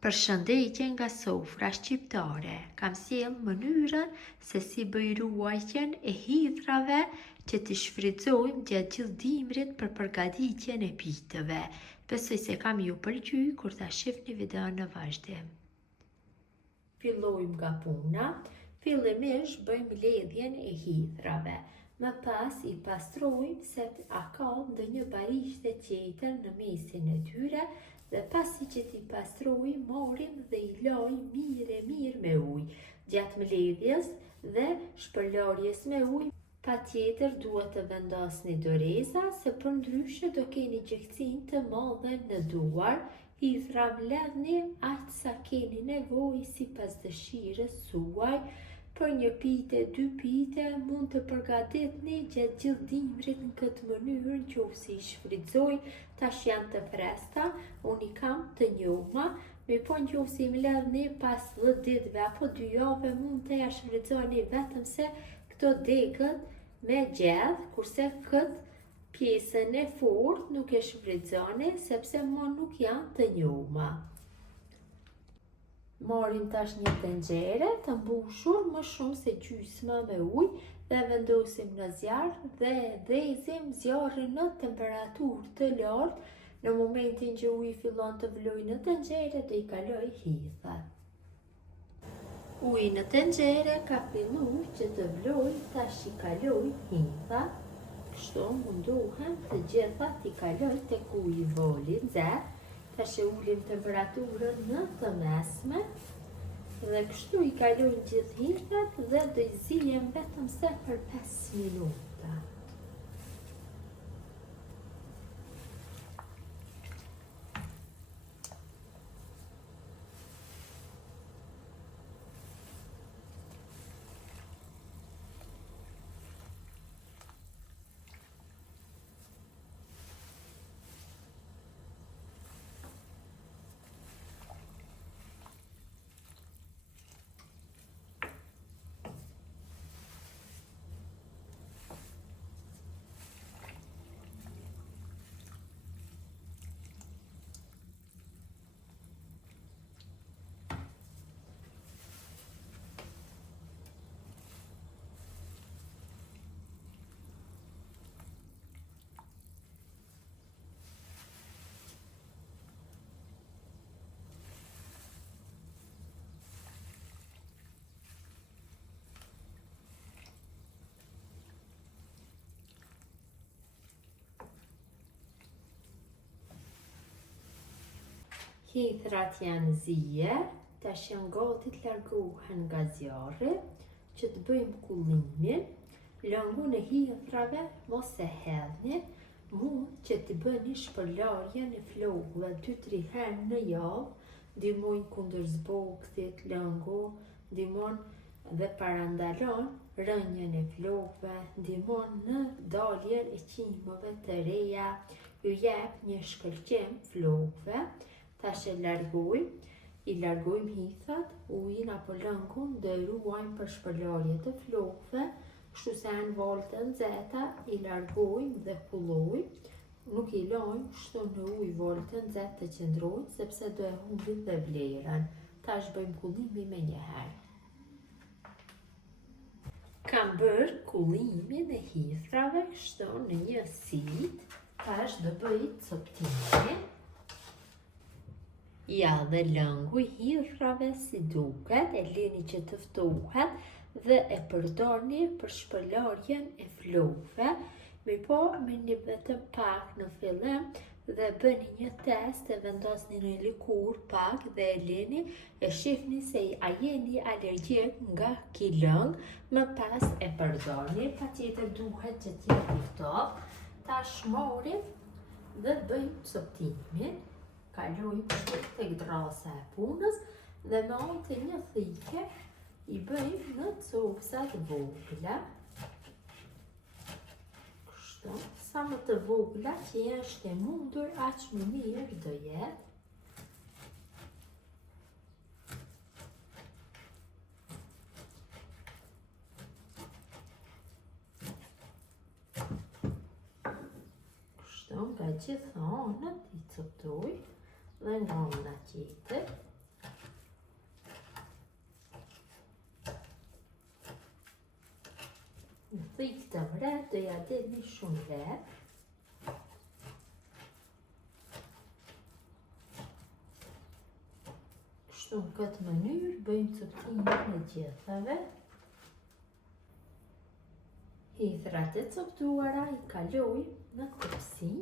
Përshëndetje nga sofra shqiptare. Kam sjell mënyrën se si bëj ruajtjen e hidhrave që t'i shfrytëzojmë gjatë gjithë dimrit për përgatitjen e pitëve. Besoj se kam ju pëlqy kur ta shihni videon në vazhdim. Fillojmë nga puna. Fillimisht bëjmë ledhjen e hidhrave. Më pas i pastrojmë se a ka ndonjë barishtë të tjetër në mesin e tyre, dhe pasi që t'i pastrojmë, marrim dhe i lajmë mirë me ujë. Gjatë mbledhjes dhe shpërlarjes me ujë, patjetër duhet të vendosni doreza, se përndryshe do keni gjëhtësinë të madhe në duar. Hidhra mbledhni aq sa keni nevojë sipas dëshirës suaj. Për një pite, 2 pite, mund të përgatitni gjatë gjithë dimrit në këtë mënyrë, nëse i shfrytëzoj. Tash janë të freskëta, unë i kam të njoma, nëse i mbledhni pas 10 ditëve apo 2 javë, mund të ja shfrytëzoni vetëm se këto degët me gjedh, kurse këtë pjesën e fortë nuk e shfrytëzoni sepse më nuk janë të njoma. Marrim tash një tenxhere të mbushur më shumë se gjysma me ujë dhe vendosim në zjarr dhe dhezim zjarrin në temperaturë të lartë. Në momentin që uji fillon të vlojë në tenxhere, do i kaloj hidhat. Uji në tenxhere ka filluar që të vlojë, tash i kaloj hidhat. Kështu munduhem të gjitha t'i kaloj tek uji voli nxehtë. Tash e ulim temperaturën në të mesme dhe kështu i kalojnë gjithë hidhat dhe do i zihem vetëm se për 5 minuta. Hidhrat janë zier, tash janë gati të largohen nga zjarri, që të bëjmë kullimin. Lëngun e hidhrave mos e hedhni, mund që të bëni shpërlarjen e flokëve 2-3 herë në javë, ndihmojnë kundër zbogthit, lëngu, ndihmon dhe parandalon rënjen e flokëve, ndihmon në daljen e qimëve të reja, ju jep një shkëlqim flokëve. Tash e i largojmë hidhat, ujin apo lëngun dhe ruajmë për shpërlarje të flokëve, kështu se në valë të nxehta i largojmë dhe kullojmë, nuk i lajmë kështu në ujë valë të nxehtë të qëndrojnë, sepse do e humbim dhe vlerën. Tash bëjmë kullimin me një herë. Kam bërë kullimin e hidhrave kështu në një sit, tash do bëj coptimin. Ja dhe lëngu i hidhrave si duket, e lini që të ftohet dhe e përdorni për shpërlarjen e flokëve, me një vetëm pak në fillim dhe bëni një test, e vendosni në likur pak dhe e lini, e shihni se a jeni alergjik nga ky lëng, më pas e përdorni, patjetër duhet që t'jetë i ftohtë. Tash marrim dhe bëjmë coptimin. Kalojmë tek drasa e punës dhe me anë të një thike i bëjmë në copsat vogla. Kështu, sa më të vogla që është e mundur, aq më mirë do jetë. Kështu, nga gjitha anët i coptoj dhe nga ana tjetër. do ja dilni shumë lehtë. Kështu në këtë mënyrë bëjmë coptimin e gjithave. Hithrat e coptuara i kalojmë në tepsi.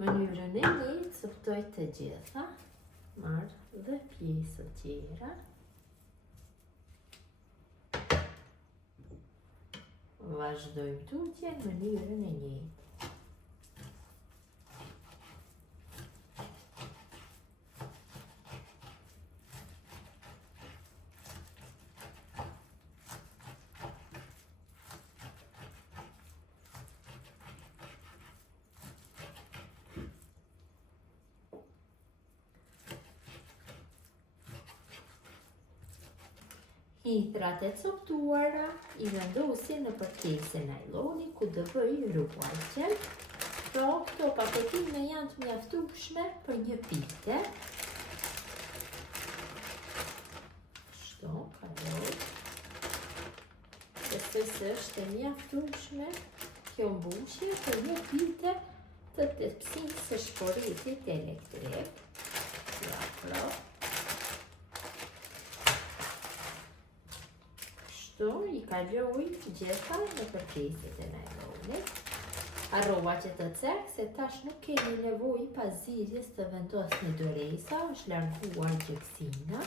Mënyrën e një coptoj të gjitha, marr dhe pjesë të tjera. Vazhdojmë tutje në mënyrën e një. Hithrat e coptuara i vendosin në kese najloni ku do bëj ruajtjen. Pra, këto paketime janë të mjaftueshme për një pite. Kështu, kaloj. Besoj se është e mjaftueshme kjo mbushje për një pite të tepsisë së shporitit elektrik. Pra. I kaloj gjitha në keset e najlonit. Harrova që të cek se tash nuk keni nevojë pas zgjidhjes të vendosni doreza, është larguar gjuksina.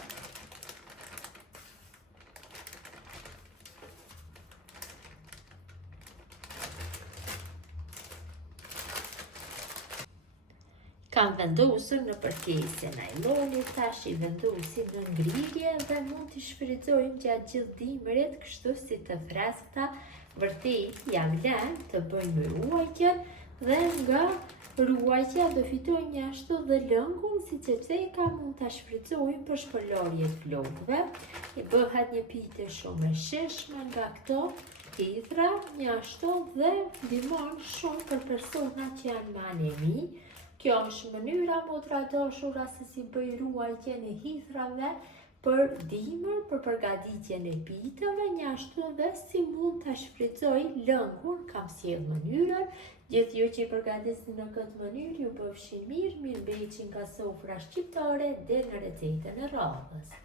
Kam vendosur në kese najlonit, tash i vendosim në ngrirje dhe mund t'i shfrytëzojmë gjatë gjithë dimrit, kështu si të freskëta. Vërtet jam lënë të bëjmë ruajtjen dhe nga ruajtja do fitojmë një ashtu dhe lëngun, si që ceka mund t'a shfrytëzojmë për shpërlarje të flokëve. I bëhet një pite shumë e shishme nga këto hithra, një ashtu dhe ndihmon shumë për persona që janë me anemi. Kjo është mënyra motra dashura se si bëj ruajtjen e hithrave për dimër, për përgatitjen e piteve, një ashtu dhe si mund ta shfrytëzoj lëngun, kam sjell mënyrën. Gjithë ju që i përgatisni në këtë mënyrë, ju përfshin mirë, mirëmbëjtje nga sofra shqiptare dhe në recetën e radhës.